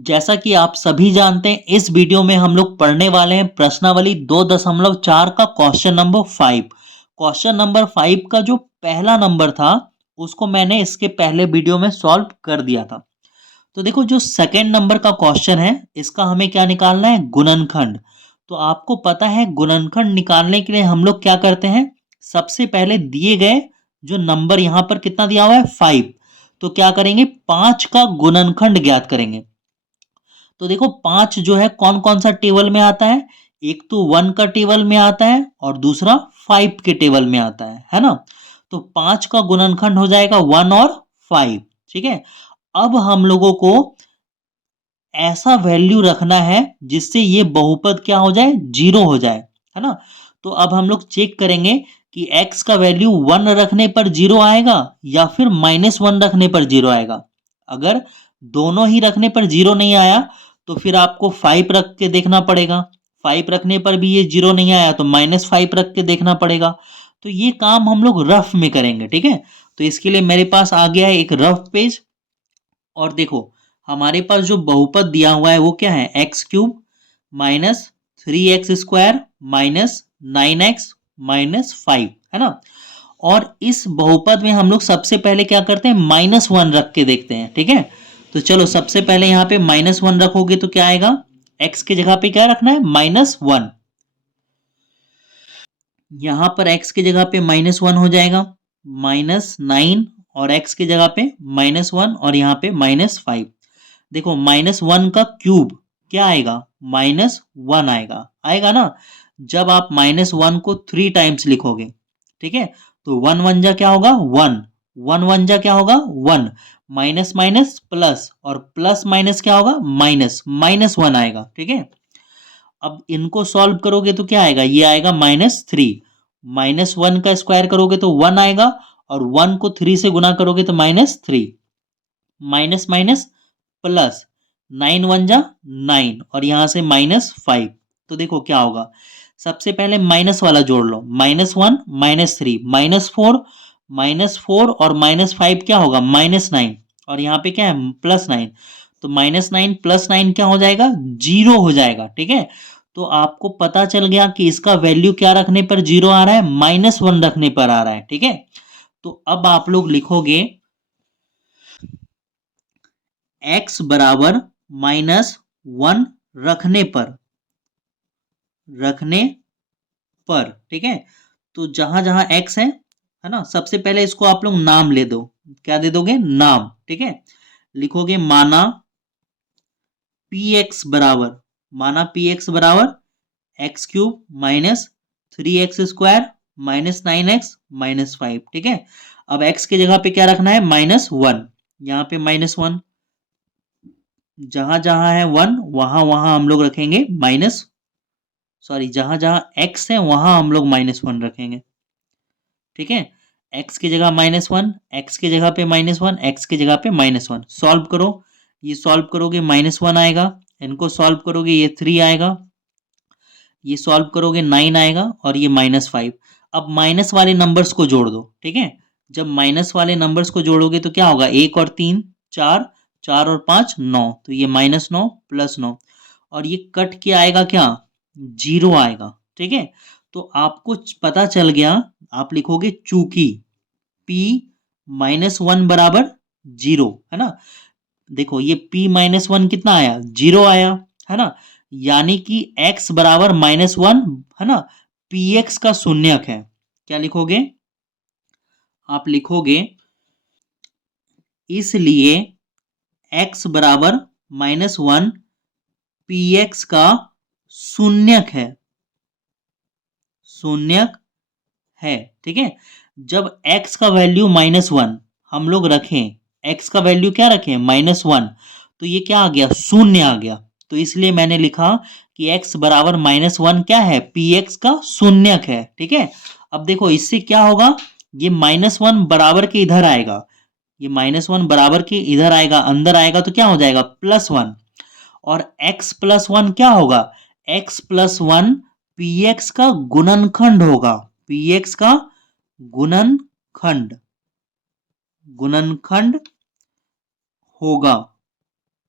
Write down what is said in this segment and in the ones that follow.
जैसा कि आप सभी जानते हैं, इस वीडियो में हम लोग पढ़ने वाले हैं प्रश्नावली 2.4 का क्वेश्चन नंबर 5। क्वेश्चन नंबर 5 का जो पहला नंबर था उसको मैंने इसके पहले वीडियो में सॉल्व कर दिया था। तो देखो, जो सेकंड नंबर का क्वेश्चन है इसका हमें क्या निकालना है, गुणनखंड। तो आपको पता है गुणनखंड निकालने के लिए हम लोग क्या करते हैं, सबसे पहले दिए गए जो नंबर यहाँ पर कितना दिया हुआ है 5, तो क्या करेंगे 5 का गुणनखंड ज्ञात करेंगे। तो देखो 5 जो है कौन कौन सा टेबल में आता है, एक तो 1 का टेबल में आता है और दूसरा 5 के टेबल में आता है ना। तो 5 का गुणनखंड हो जाएगा 1 और 5। ठीक है, अब हम लोगों को ऐसा वैल्यू रखना है जिससे ये बहुपद क्या हो जाए, जीरो हो जाए, है ना। तो अब हम लोग चेक करेंगे कि x का वैल्यू 1 रखने पर जीरो आएगा या फिर -1 रखने पर जीरो आएगा। अगर दोनों ही रखने पर जीरो नहीं आया तो फिर आपको 5 रख के देखना पड़ेगा। 5 रखने पर भी ये जीरो नहीं आया तो -5 रख के देखना पड़ेगा। तो ये काम हम लोग रफ में करेंगे, ठीक है। तो इसके लिए मेरे पास आ गया है एक रफ पेज। और देखो, हमारे पास जो बहुपद दिया हुआ है वो क्या है, x³ -3x² -9x -5, है ना। और इस बहुपद में हम लोग सबसे पहले क्या करते हैं, -1 रख के देखते हैं, ठीक है। तो चलो सबसे पहले यहाँ पे -1 रखोगे तो क्या आएगा, x की जगह पे क्या रखना है, -1। यहां पर x की जगह पे -1 हो जाएगा, -9, और x की जगह पे -1 और यहाँ पे -5। देखो -1 का क्यूब क्या आएगा, -1 आएगा, आएगा ना। जब आप -1 को 3 टाइम्स लिखोगे, ठीक है, तो 1 1 जा क्या होगा, 1, 1 1 जा क्या होगा, 1, माइनस माइनस प्लस, और प्लस माइनस क्या होगा, माइनस, -1 आएगा, ठीक है। अब इनको सॉल्व करोगे तो क्या आएगा, ये आएगा -3, -1 का स्क्वायर करोगे तो 1 आएगा, और 1 को 3 से गुना करोगे तो -3, माइनस माइनस प्लस, 9 1 जा 9, और यहां से -5। तो देखो क्या होगा, सबसे पहले माइनस वाला जोड़ लो, -1 -3 -4, -4 और -5 क्या होगा, -9, और यहाँ पे क्या है, +9। तो -9 +9 क्या हो जाएगा, जीरो हो जाएगा, ठीक है। तो आपको पता चल गया कि इसका वैल्यू क्या रखने पर जीरो आ रहा है, -1 रखने पर आ रहा है, ठीक है। तो अब आप लोग लिखोगे x बराबर -1 रखने पर, रखने पर, ठीक है। तो जहां जहां x है ना, सबसे पहले इसको आप लोग नाम ले दो। क्या दे दोगे, नाम, ठीक है। लिखोगे माना px बराबर x³ -3x² -9x -5, ठीक है। अब x की जगह पे क्या रखना है, -1, यहाँ पे -1, जहां जहां है 1 वहां वहां हम लोग रखेंगे जहां जहां x है वहां हम लोग -1 रखेंगे, ठीक है। x की जगह -1, x की जगह पे -1, x की जगह पे -1, सॉल्व करो। ये सॉल्व करोगे -1 आएगा, इनको सॉल्व करोगे ये 3 आएगा, ये सॉल्व करोगे 9 आएगा, और ये -5। अब माइनस वाले नंबर्स को जोड़ दो, ठीक है। जब माइनस वाले नंबर्स को जोड़ोगे तो क्या होगा, 1 और 3 4, 4 और 5 9, तो ये -9 +9, और ये कट के आएगा क्या, जीरो आएगा, ठीक है। तो आपको पता चल गया, आप लिखोगे चूंकि p -1 बराबर जीरो, है ना। देखो ये p -1 कितना आया, जीरो आया, है ना। यानी कि x बराबर -1, है ना, px का शून्यक है। क्या लिखोगे, आप लिखोगे इसलिए x बराबर -1 px का शून्यक है, शून्यक है, ठीक है। जब x का वैल्यू -1 हम लोग रखें, x का वैल्यू क्या रखें, -1, तो ये क्या आ गया, शून्य आ गया। तो इसलिए मैंने लिखा कि x बराबर -1 क्या है, px का शून्यक है, ठीक है। अब देखो इससे क्या होगा, ये -1 बराबर के इधर आएगा, ये -1 बराबर के इधर आएगा, अंदर आएगा तो क्या हो जाएगा, +1, और x +1 क्या होगा, x +1 px का गुणनखंड होगा, px का गुणनखंड, गुणनखंड होगा,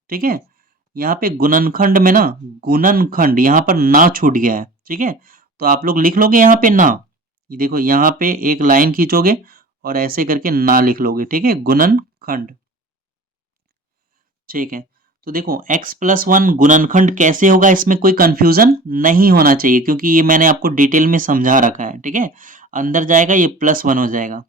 ठीक है। यहाँ पे गुणनखंड में ना, गुणनखंड यहाँ पर ना छूट गया है, ठीक है। तो आप लोग लिख लोगे यहाँ पे ना, ये देखो यहाँ पे एक लाइन खींचोगे और ऐसे करके ना लिख लोगे, ठीक है, गुणनखंड, ठीक है। तो देखो x+1 गुणनखंड कैसे होगा, इसमें कोई कंफ्यूजन नहीं होना चाहिए क्योंकि ये मैंने आपको डिटेल में समझा रखा है, ठीक है। अंदर जाएगा ये +1 हो जाएगा।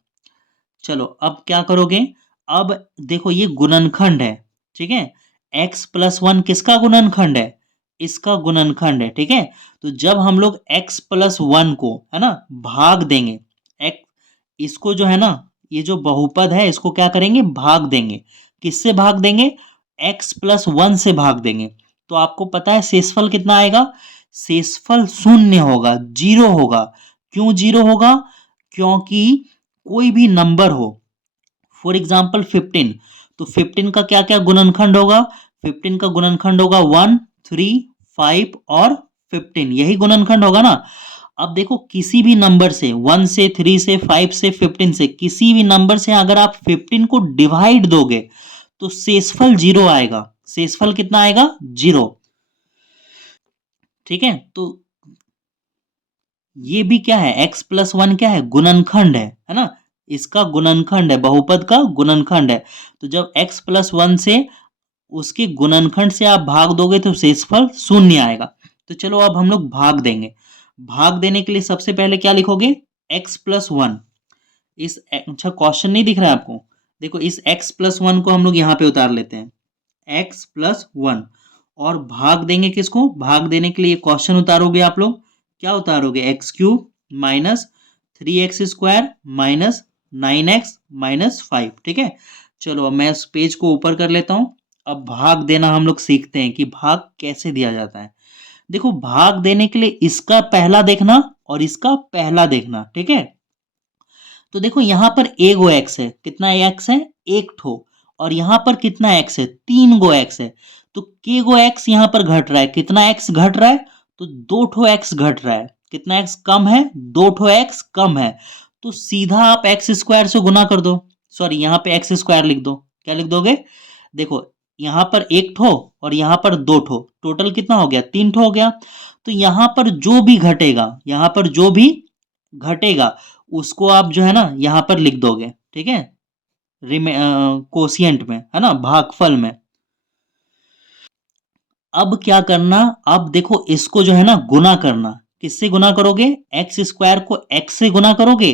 चलो अब क्या करोगे, अब देखो ये गुणनखंड है, ठीक है। x+1 किसका गुणनखंड है, इसका गुणनखंड है, ठीक है। तो जब हम लोग x+1 को है ना भाग देंगे, x इसको जो है ना, ये जो बहुपद है इसको क्या करेंगे, भाग देंगे। किससे भाग देंगे, x+1 से भाग देंगे। तो आपको पता है शेषफल कितना आएगा, शेषफल शून्य होगा, जीरो होगा। क्यों जीरो होगा, क्योंकि कोई भी नंबर हो, फॉर एग्जाम्पल 15, तो 15 का क्या क्या गुणनखंड होगा, 15 का गुणनखंड होगा 1, 3, 5 और 15, यही गुणनखंड होगा ना। अब देखो किसी भी नंबर से, 1 से, 3 से, 5 से, 15 से, किसी भी नंबर से अगर आप 15 को डिवाइड दोगे तो शेषफल जीरो आएगा। शेषफल कितना आएगा, जीरो, ठीक है। तो ये भी क्या है, x+1 क्या है, गुणनखंड है ना, इसका गुणनखंड है, बहुपद का गुणनखंड है। तो जब x+1 से उसके गुणनखंड से आप भाग दोगे तो शेषफल शून्य आएगा। तो चलो अब हम लोग भाग देंगे। भाग देने के लिए सबसे पहले क्या लिखोगे, x+1, इस अच्छा क्वेश्चन नहीं दिख रहा है आपको, देखो इस x+1 को हम लोग यहाँ पे उतार लेते हैं, x+1, और भाग देंगे किसको, भाग देने के लिए क्वेश्चन उतारोगे आप लोग, क्या उतारोगे, x³ minus 3x² minus 9x-5, ठीक है। चलो अब मैं इस पेज को ऊपर कर लेता हूं। अब भाग देना हम लोग सीखते हैं कि भाग कैसे दिया जाता है। देखो भाग देने के लिए इसका पहला देखना और इसका पहला देखना, ठीक है। तो देखो यहाँ पर ए गो एक्स है, कितना एक्स है, एक ठो, और यहाँ पर कितना एक्स है, तीन गो एक्स है। तो के गो एक्स यहाँ पर घट रहा है, कितना एक्स घट रहा है, तो दो ठो एक्स घट रहा है। कितना एक्स कम है, दो ठो एक्स कम है। तो सीधा आप एक्स स्क्वायर से गुना कर दो, सॉरी यहाँ पे एक्स स्क्वायर लिख दो, क्या लिख दोगे, देखो यहाँ पर एक ठो और यहाँ पर दो ठो, टोटल कितना हो गया, तीन ठो हो गया। तो यहाँ पर जो भी घटेगा, यहाँ पर जो भी घटेगा उसको आप जो है ना यहाँ पर लिख दोगे, ठीक है, कोशिएंट में, है ना, भागफल में। अब क्या करना, अब देखो इसको जो है ना गुना करना, किससे गुना करोगे, एक्स स्क्वायर को एक्स से गुना करोगे,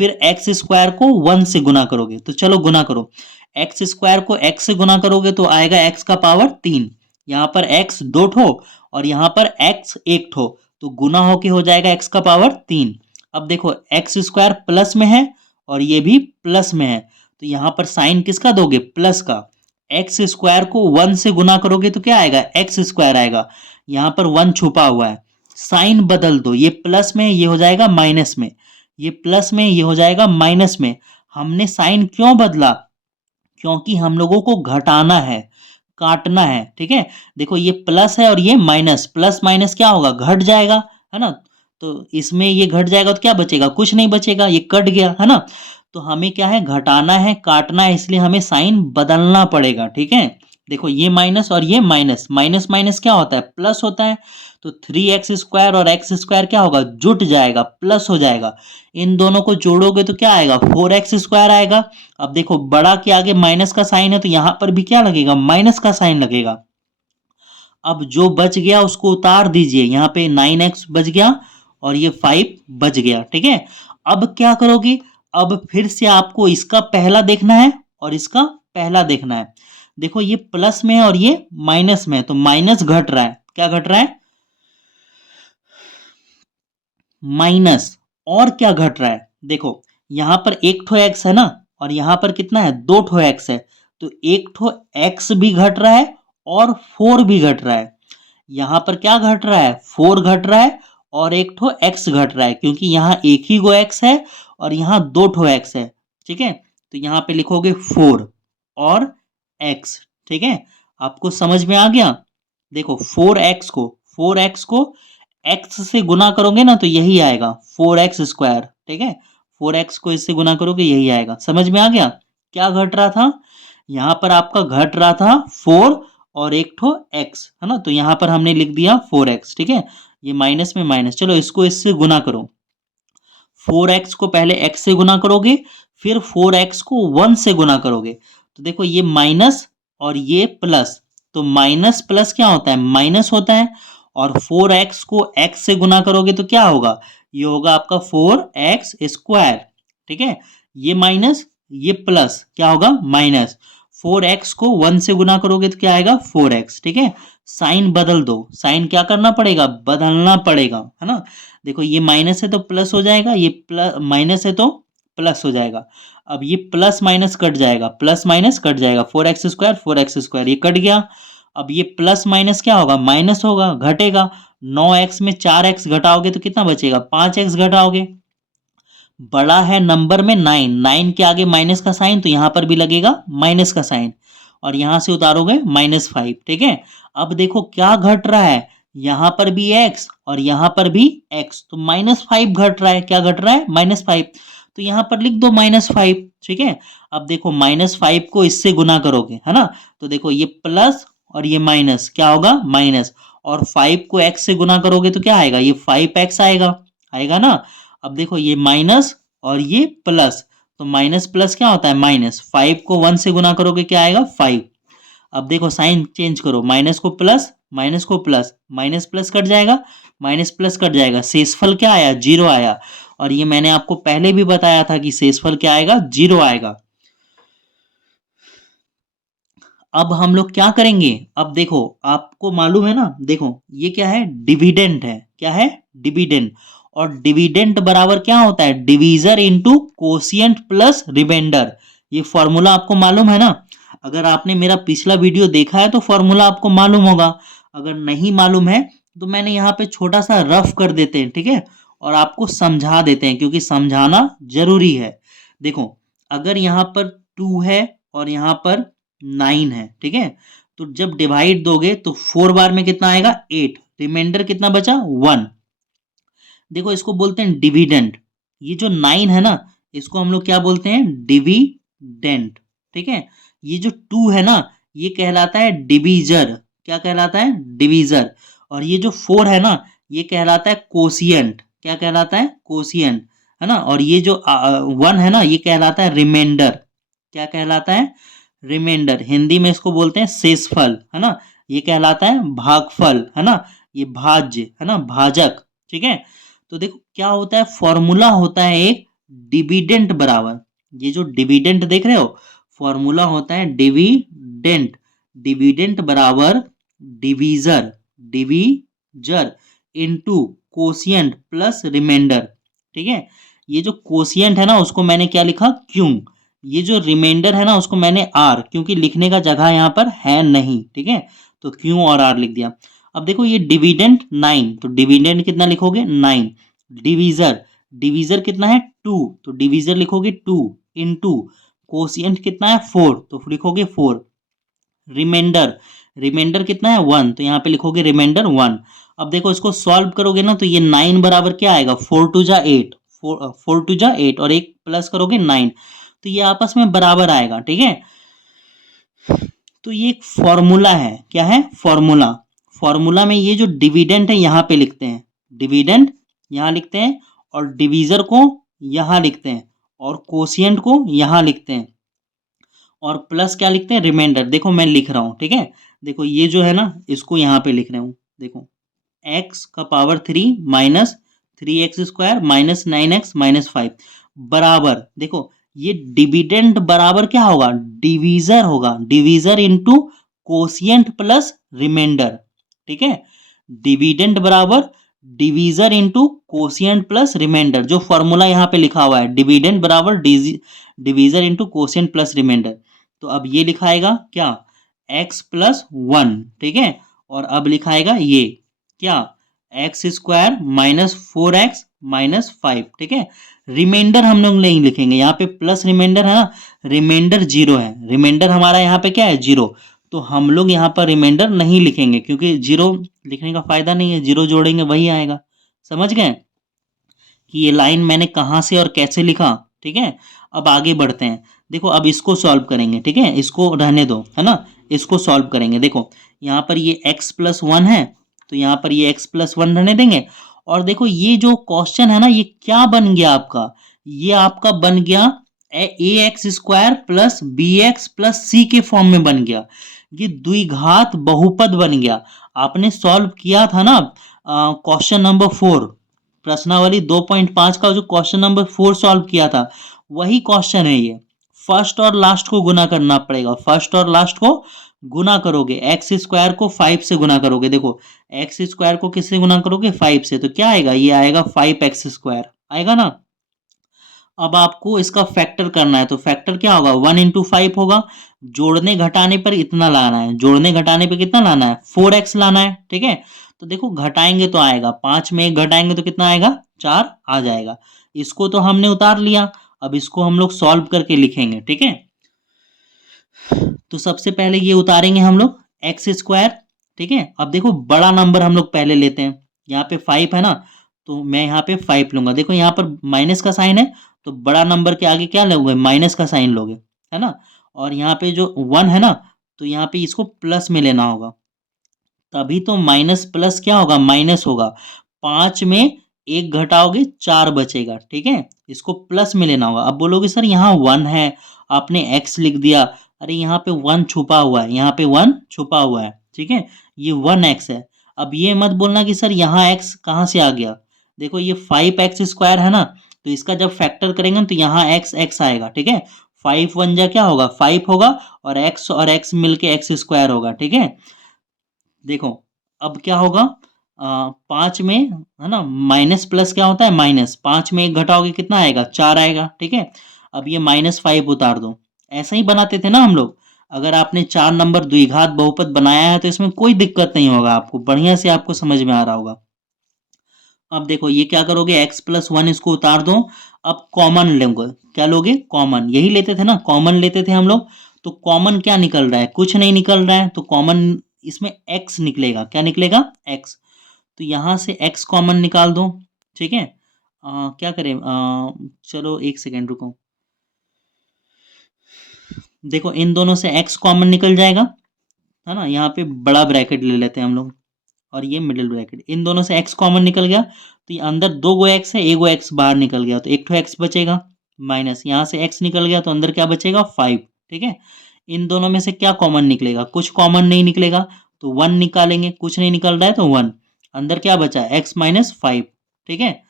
फिर एक्स स्क्वायर को 1 से गुना करोगे। तो चलो गुना करो, एक्स स्क्वायर को एक्स से गुना करोगे तो आएगा एक्स का पावर 3, यहाँ पर एक्स दो ठो और यहाँ पर एक्स एक ठो, तो गुना होके हो जाएगा एक्स का पावर 3। अब देखो एक्स स्क्वायर प्लस में है और ये भी प्लस में है, तो यहाँ पर साइन किसका दोगे, प्लस का। एक्स स्क्वायर को 1 से गुना करोगे तो क्या आएगा, एक्स स्क्वायर आएगा, यहाँ पर 1 छुपा हुआ है, साइन बदल दो, ये प्लस में ये हो जाएगा माइनस में, ये प्लस में ये हो जाएगा माइनस में। हमने साइन क्यों बदला, क्योंकि हम लोगों को घटाना है, काटना है, ठीक है। देखो ये प्लस है और ये माइनस, प्लस माइनस क्या होगा, घट जाएगा, है ना। तो इसमें ये घट जाएगा तो क्या बचेगा, कुछ नहीं बचेगा, ये कट गया, है ना। तो हमें क्या है, घटाना है, काटना है, इसलिए हमें साइन बदलना पड़ेगा, ठीक है। देखो ये माइनस और ये माइनस, माइनस माइनस क्या होता है, प्लस होता है। तो 3x² और x² क्या होगा, जुट जाएगा, प्लस हो जाएगा। इन दोनों को जोड़ोगे तो क्या आएगा, 4x² आएगा। अब देखो बड़ा के आगे माइनस का साइन है तो यहां पर भी क्या लगेगा, माइनस का साइन लगेगा। अब जो बच गया उसको उतार दीजिए, यहाँ पे 9x बच गया और ये 5 बच गया, ठीक है। अब क्या करोगे, अब फिर से आपको इसका पहला देखना है और इसका पहला देखना है। देखो ये प्लस में है और ये माइनस में है, तो माइनस घट रहा है, क्या घट रहा है, माइनस। और क्या घट रहा है, देखो यहां पर एक ठो एक्स है ना और यहां पर कितना है, दो ठो एक्स है, तो एक ठो एक्स भी घट रहा है और 4 भी घट रहा है। यहां पर क्या घट रहा है, 4 घट रहा है और एक ठो एक्स घट रहा है, क्योंकि यहां एक ही गो एक्स है और यहां दो ठो एक्स है, ठीक है। तो यहां पे लिखोगे 4 और एक्स, ठीक है। आपको समझ में आ गया, देखो 4x को x से गुना करोगे ना तो यही आएगा 4x², ठीक है। 4x को इससे गुना करोगे यही आएगा, समझ में आ गया। क्या घट रहा था, यहां पर आपका घट रहा था 4 और एक ठो x, है ना। तो यहाँ पर हमने लिख दिया 4x, ठीक है। ये माइनस में माइनस, चलो इसको इससे गुना करो। 4x को पहले x से गुना करोगे, फिर 4x को 1 से गुना करोगे। तो देखो ये माइनस और ये प्लस, तो माइनस प्लस क्या होता है, माइनस होता है। और 4x को x से गुना करोगे तो क्या होगा, ये होगा आपका 4x स्क्वायर, ठीक है। ये माइनस ये प्लस क्या होगा, माइनस। 4x को 1 से गुना करोगे तो क्या आएगा, 4x, ठीक है। साइन बदल दो, साइन क्या करना पड़ेगा, बदलना पड़ेगा, है ना। देखो ये माइनस है तो प्लस हो जाएगा, ये प्लस माइनस है तो प्लस हो जाएगा। अब ये प्लस माइनस कट जाएगा, प्लस माइनस कट जाएगा, 4x स्क्वायर ये कट गया। अब ये प्लस माइनस क्या होगा, माइनस होगा, घटेगा। 9x में 4x घटाओगे तो कितना बचेगा, 5x घटाओगे। बड़ा है नंबर में 9, 9 के आगे माइनस का साइन, तो यहां पर भी लगेगा माइनस का साइन। और यहां से उतारोगे -5, ठीक है। अब देखो क्या घट रहा है, यहां पर भी x और यहां पर भी x, तो -5 घट रहा है। क्या घट रहा है, -5। तो यहां पर लिख दो -5, ठीक है। अब देखो -5 को इससे गुना करोगे, है ना। तो देखो ये प्लस और ये माइनस क्या होगा, माइनस। और 5 को x से गुना करोगे तो क्या आएगा, ये 5x आएगा, आएगा ना। अब देखो ये माइनस और ये प्लस, तो माइनस प्लस क्या होता है, माइनस। 5 को 1 से गुना करोगे क्या आएगा, 5। अब देखो साइन चेंज करो, माइनस को प्लस, माइनस को प्लस, माइनस प्लस कट जाएगा, माइनस प्लस कट जाएगा, शेषफल क्या आया, 0 आया। और ये मैंने आपको पहले भी बताया था कि शेषफल क्या आएगा, 0 आएगा। अब हम लोग क्या करेंगे, अब देखो आपको मालूम है ना, देखो ये क्या है, डिविडेंड है। क्या है, डिविडेंड। और डिविडेंड बराबर क्या होता है, divisor into quotient plus remainder. ये फॉर्मूला आपको मालूम है ना। अगर आपने मेरा पिछला वीडियो देखा है तो फॉर्मूला आपको मालूम होगा। अगर नहीं मालूम है तो मैंने यहाँ पे छोटा सा रफ कर देते हैं, ठीक है। और आपको समझा देते हैं, क्योंकि समझाना जरूरी है। देखो अगर यहाँ पर 2 है और यहाँ पर 9 है, ठीक है। तो जब डिवाइड दोगे तो 4 बार में कितना आएगा, 8। रिमाइंडर कितना बचा, 1। देखो इसको बोलते हैं डिविडेंड। ये जो 9 है ना, इसको हम लोग क्या बोलते हैं, डिविडेंड, ठीक है। ये जो 2 है ना, ये कहलाता है डिवीजर। क्या कहलाता है, डिवीजर। और ये जो 4 है ना, ये कहलाता है कोशिएंट। क्या कहलाता है, कोशिएंट, है ना। और ये जो 1 है ना, ये कहलाता है रिमाइंडर। क्या कहलाता है, रिमाइंडर। हिंदी में इसको बोलते हैं शेषफल, है ना। ये कहलाता है भागफल, है ना। ये भाज्य, है ना, भाजक, ठीक है। तो देखो क्या होता है, फॉर्मूला होता है एक डिविडेंड बराबर, ये जो डिविडेंड देख रहे हो, फॉर्मूला होता है डिविडेंड। डिविडेंड बराबर divisor, divisor into quotient plus remainder, ठीक है। ये जो कोशिएंट है ना, उसको मैंने क्या लिखा, क्यों। ये जो रिमाइंडर है ना, उसको मैंने आर, क्योंकि लिखने का जगह यहाँ पर है नहीं, ठीक है। तो क्यों और आर लिख दिया। अब देखो ये डिविडेंड 9, तो डिविडेंड कितना लिखोगे, 9। डिवीजर, डिवीजर कितना है, 2, तो डिवीजर लिखोगे 2 इनटू कोशिएंट कितना है, 4, तो लिखोगे 4। रिमाइंडर, रिमाइंडर कितना है, 1, तो यहाँ पे लिखोगे रिमाइंडर 1। अब देखो इसको सॉल्व करोगे ना, तो ये 9 बराबर क्या आएगा, 4 टू जा 8, 4 टू जा 8, और एक प्लस करोगे 9, तो ये आपस में बराबर आएगा, ठीक है। तो ये एक फॉर्मूला है, क्या है, फॉर्मूला। फॉर्मूला में ये जो डिविडेंड है यहाँ पे लिखते हैं, डिविडेंड यहाँ लिखते हैं, और डिवीजर को यहाँ लिखते हैं, और कोशिएंट को यहाँ लिखते हैं, और प्लस क्या लिखते हैं, रिमाइंडर। देखो मैं लिख रहा हूँ, ठीक है। देखो ये जो है ना, इसको यहाँ पे लिख रहा हूँ, देखो x का power 3 minus 3x square minus 9x minus 5 बराबर, देखो ये डिविडेंड बराबर क्या होगा, डिवीजर होगा, divisor into quotient plus remainder, ठीक है। डिविडेंड बराबर divisor into quotient plus remainder, जो फॉर्मूला यहाँ पे लिखा हुआ है, डिविडेंड बराबर divisor into quotient plus remainder. तो अब ये लिखाएगा क्या, x प्लस 1, ठीक है। और अब लिखाएगा ये क्या, x square minus 4x minus 5, ठीक है। रिमाइंडर हम लोग नहीं लिखेंगे, यहाँ पे प्लस रिमाइंडर है ना, रिमाइंडर 0 है, रिमाइंडर हमारा यहाँ पे क्या है, 0। तो हम लोग यहाँ पर रिमाइंडर नहीं लिखेंगे, क्योंकि 0 लिखने का फायदा नहीं है, 0 जोड़ेंगे वही आएगा। समझ गए कि ये लाइन मैंने कहाँ से और कैसे लिखा, ठीक है। अब आगे बढ़ते हैं। देखो अब इसको सॉल्व करेंगे, ठीक है, इसको रहने दो, है ना। इसको सॉल्व करेंगे। देखो यहाँ पर ये x प्लस 1 है तो यहाँ पर ये x प्लस 1 रहने देंगे। और देखो ये जो क्वेश्चन है ना ये क्या बन गया आपका, ये आपका बन गया a x square plus b x plus c के फॉर्म में बन गया। ये द्विघात बहुपद बन गया। आपने सॉल्व किया था ना क्वेश्चन नंबर 4, प्रश्नावली 2.5 का जो क्वेश्चन नंबर 4 सॉल्व किया था वही क्वेश्चन है ये। फर्स्ट और लास्ट को गुना करना पड़ेगा, फर्स्ट और लास्ट को गुना करोगे, एक्स स्क्वायर को 5 से गुना करोगे। देखो एक्स स्क्वायर को किससे गुना करोगे, 5 से, तो क्या आएगा, ये आएगा 5x स्क्वायर आएगा ना। अब आपको इसका फैक्टर करना है तो फैक्टर क्या होगा, 1 इंटू 5 होगा। जोड़ने घटाने पर इतना लाना है, जोड़ने घटाने पर कितना लाना है, 4x लाना है। ठीक है, तो देखो घटाएंगे तो आएगा 5 में 1 घटाएंगे तो कितना आएगा, 4 आ जाएगा। इसको तो हमने उतार लिया, अब इसको हम लोग सॉल्व करके लिखेंगे। ठीक है, तो सबसे पहले ये उतारेंगे हम लोग एक्स स्क्वायर। ठीक है, अब देखो बड़ा नंबर हम लोग पहले लेते हैं, यहाँ पे 5 है ना, तो मैं यहाँ पे 5 लूंगा। देखो यहाँ पर माइनस का साइन है तो बड़ा नंबर के आगे क्या लोगे, माइनस का साइन लोगे, है ना। और यहाँ पे जो 1 है ना तो यहाँ पे इसको प्लस में लेना होगा, तभी तो माइनस प्लस क्या होगा, माइनस होगा। 5 में 1 घटाओगे 4 बचेगा। ठीक है, इसको प्लस में लेना होगा। अब बोलोगे सर यहाँ 1 है, आपने x लिख दिया। अरे यहाँ पे 1 छुपा हुआ है, यहाँ पे 1 छुपा हुआ है। ठीक है, ये 1x है। अब ये मत बोलना कि सर यहाँ x कहाँ से आ गया। देखो ये 5x स्क्वायर है ना, तो इसका जब फैक्टर करेंगे तो यहाँ x आएगा। ठीक है, 5 1 जा क्या होगा, 5 होगा, और x मिलके x स्क्वायर होगा। ठीक है, देखो अब क्या होगा, 5 में है ना, माइनस प्लस क्या होता है, माइनस, 5 में 1 घटाओगे कितना आएगा, 4 आएगा। ठीक है, अब ये -5 उतार दो। ऐसा ही बनाते थे ना हम लोग। अगर आपने 4 नंबर द्विघात बहुपद बनाया है तो इसमें कोई दिक्कत नहीं होगा, आपको बढ़िया से आपको समझ में आ रहा होगा। अब देखो ये क्या करोगे, x प्लस 1 इसको उतार दो। अब कॉमन लोगे, क्या लोगे, कॉमन, यही लेते थे ना, कॉमन लेते थे हम लोग। तो कॉमन क्या निकल रहा है, कुछ नहीं निकल रहा है, तो कॉमन इसमें x निकलेगा, क्या निकलेगा, x। तो यहाँ से x कॉमन निकाल दो। ठीक है, क्या करें, चलो एक सेकेंड रुको। देखो इन दोनों से x कॉमन निकल जाएगा, है ना। यहाँ पे बड़ा ब्रैकेट ले लेते हैं हम लोग, और ये मिडिल ब्रैकेट, इन दोनों से x कॉमन निकल गया तो ये अंदर 2 गो x है, 1 गो x बाहर निकल गया तो 1 ठो x बचेगा, माइनस यहाँ से x निकल गया तो अंदर क्या बचेगा, 5। ठीक है, इन दोनों में से क्या कॉमन निकलेगा, कुछ कॉमन नहीं निकलेगा तो 1 निकालेंगे, कुछ नहीं निकल रहा है तो 1, अंदर क्या बचा, x माइनस 5। ठीक है,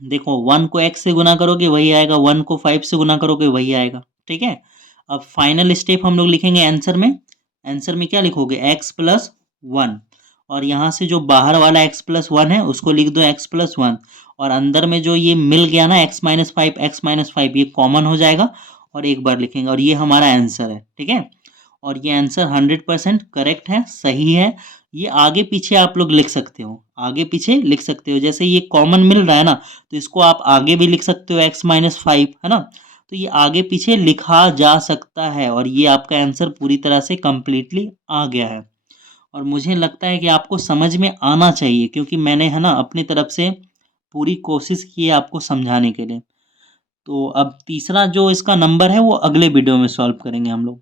देखो 1 को x से गुना करोगे वही आएगा, 1 को 5 से गुना करोगे वही आएगा। ठीक है, अब फाइनल स्टेप हम लोग लिखेंगे आंसर में। आंसर में क्या लिखोगे, x प्लस 1, और यहाँ से जो बाहर वाला x प्लस 1 है उसको लिख दो x प्लस 1, और अंदर में जो ये मिल गया ना x माइनस 5 ये कॉमन हो जाएगा और एक बार लिखेंगे, और ये हमारा आंसर है। ठीक है, और ये आंसर 100% करेक्ट है, सही है। ये आगे पीछे आप लोग लिख सकते हो, आगे पीछे लिख सकते हो, जैसे ये कॉमन मिल रहा है ना तो इसको आप आगे भी लिख सकते हो x माइनस 5, है ना। तो ये आगे पीछे लिखा जा सकता है, और ये आपका आंसर पूरी तरह से कंप्लीटली आ गया है। और मुझे लगता है कि आपको समझ में आना चाहिए, क्योंकि मैंने है ना अपनी तरफ से पूरी कोशिश की है आपको समझाने के लिए। तो अब तीसरा जो इसका नंबर है वो अगले वीडियो में सॉल्व करेंगे हम लोग।